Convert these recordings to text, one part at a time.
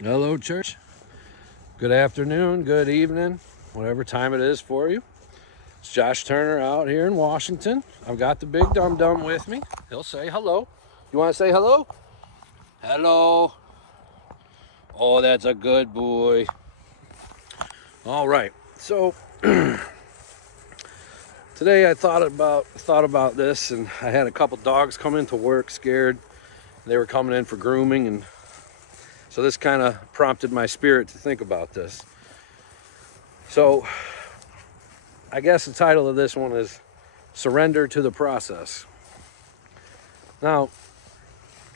Hello, church. Good afternoon, good evening, whatever time it is for you. It's Josh Turner out here in Washington. I've got the big dum-dum with me. He'll say hello. You want to say hello? Hello. Oh, that's a good boy. All right. So today I thought about this, and I had a couple dogs come into work scared. They were coming in for grooming, and so this kind of prompted my spirit to think about this. So I guess the title of this one is Surrender to the Process. Now,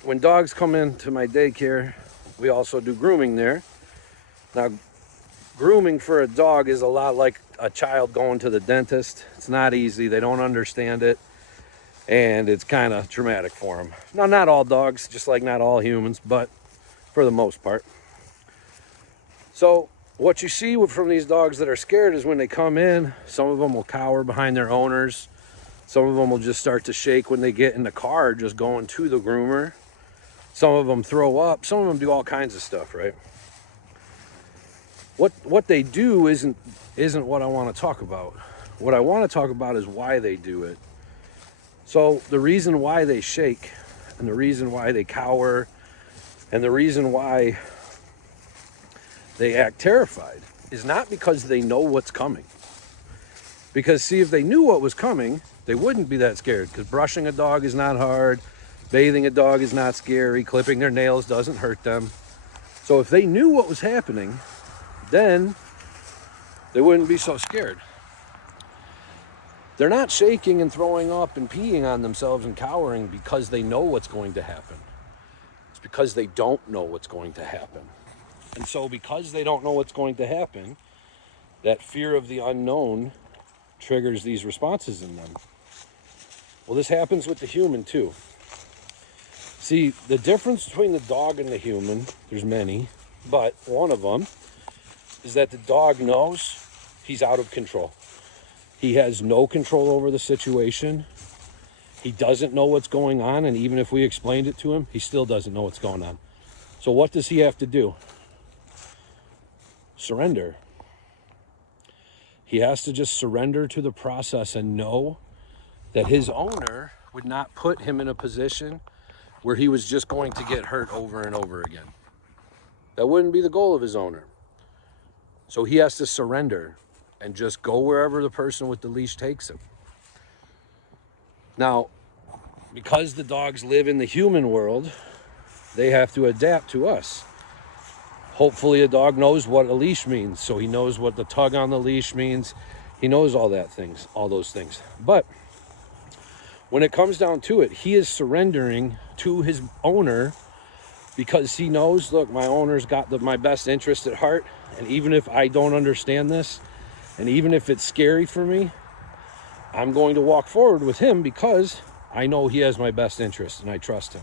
when dogs come into my daycare, we also do grooming there. Now, grooming for a dog is a lot like a child going to the dentist. It's not easy. They don't understand it, and it's kind of traumatic for them. Now, not all dogs, just like not all humans, but for the most part. So what you see from these dogs that are scared is when they come in, some of them will cower behind their owners. Some of them will just start to shake when they get in the car, just going to the groomer. Some of them throw up. Some of them do all kinds of stuff, right? What they do isn't what I want to talk about. What I want to talk about is why they do it. So the reason why they shake, and the reason why they cower, and the reason why they act terrified is not because they know what's coming. Because see, if they knew what was coming, they wouldn't be that scared, because brushing a dog is not hard, bathing a dog is not scary, clipping their nails doesn't hurt them. So if they knew what was happening, then they wouldn't be so scared. They're not shaking and throwing up and peeing on themselves and cowering because they know what's going to happen. It's because they don't know what's going to happen. And so because they don't know what's going to happen, that fear of the unknown triggers these responses in them. Well, this happens with the human too. See, the difference between the dog and the human, there's many, but one of them is that the dog knows he's out of control. He has no control over the situation. He doesn't know what's going on, and even if we explained it to him, he still doesn't know what's going on. So what does he have to do? Surrender. He has to just surrender to the process and know that his owner would not put him in a position where he was just going to get hurt over and over again. That wouldn't be the goal of his owner. So he has to surrender and just go wherever the person with the leash takes him. Now, because the dogs live in the human world, they have to adapt to us. Hopefully a dog knows what a leash means, so he knows what the tug on the leash means. He knows all those things. But when it comes down to it, he is surrendering to his owner because he knows, look, my owner's got my best interest at heart, and even if I don't understand this, and even if it's scary for me, I'm going to walk forward with him because I know he has my best interest and I trust him.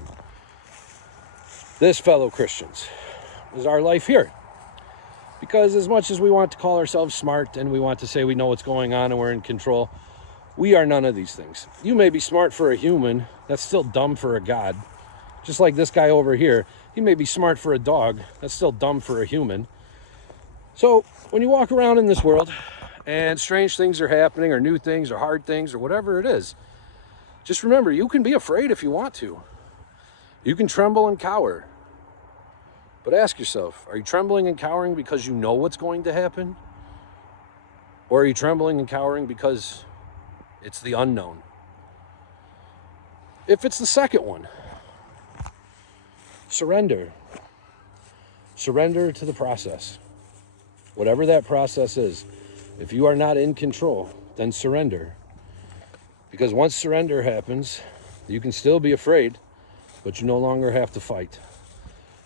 This, fellow Christians, is our life here. Because as much as we want to call ourselves smart and we want to say we know what's going on and we're in control, we are none of these things. You may be smart for a human, that's still dumb for a God. Just like this guy over here, he may be smart for a dog, that's still dumb for a human. So when you walk around in this world and strange things are happening, or new things, or hard things, or whatever it is, just remember, you can be afraid if you want to. You can tremble and cower. But ask yourself, are you trembling and cowering because you know what's going to happen? Or are you trembling and cowering because it's the unknown? If it's the second one, surrender. Surrender to the process. Whatever that process is. If you are not in control, then surrender. Because once surrender happens, you can still be afraid, but you no longer have to fight.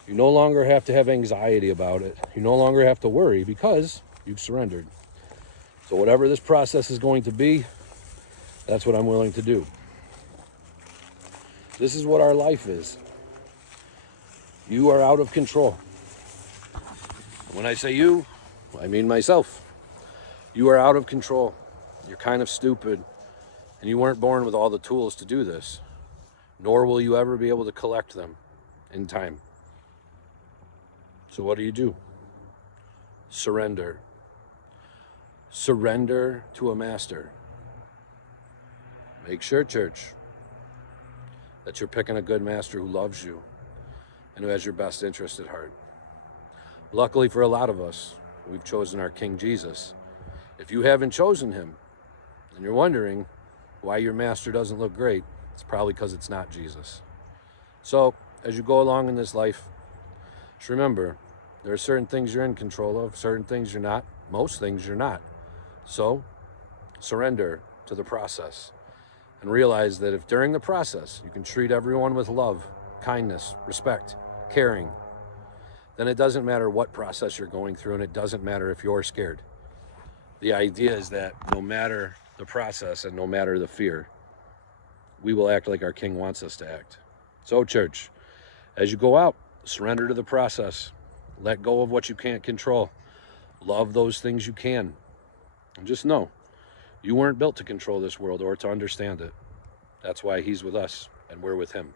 You no longer have to have anxiety about it. You no longer have to worry because you've surrendered. So whatever this process is going to be, that's what I'm willing to do. This is what our life is. You are out of control. When I say you, I mean myself. You are out of control. You're kind of stupid. And you weren't born with all the tools to do this. Nor will you ever be able to collect them in time. So what do? Surrender. Surrender to a master. Make sure, church, that you're picking a good master who loves you and who has your best interest at heart. Luckily for a lot of us, we've chosen our King Jesus. If you haven't chosen him and you're wondering why your master doesn't look great, it's probably because it's not Jesus. So as you go along in this life, just remember, there are certain things you're in control of, certain things you're not, most things you're not. So surrender to the process and realize that if during the process you can treat everyone with love, kindness, respect, caring, then it doesn't matter what process you're going through, and it doesn't matter if you're scared. The idea is that no matter the process and no matter the fear, we will act like our King wants us to act. So, church, as you go out, surrender to the process. Let go of what you can't control. Love those things you can. And just know, you weren't built to control this world or to understand it. That's why he's with us and we're with him.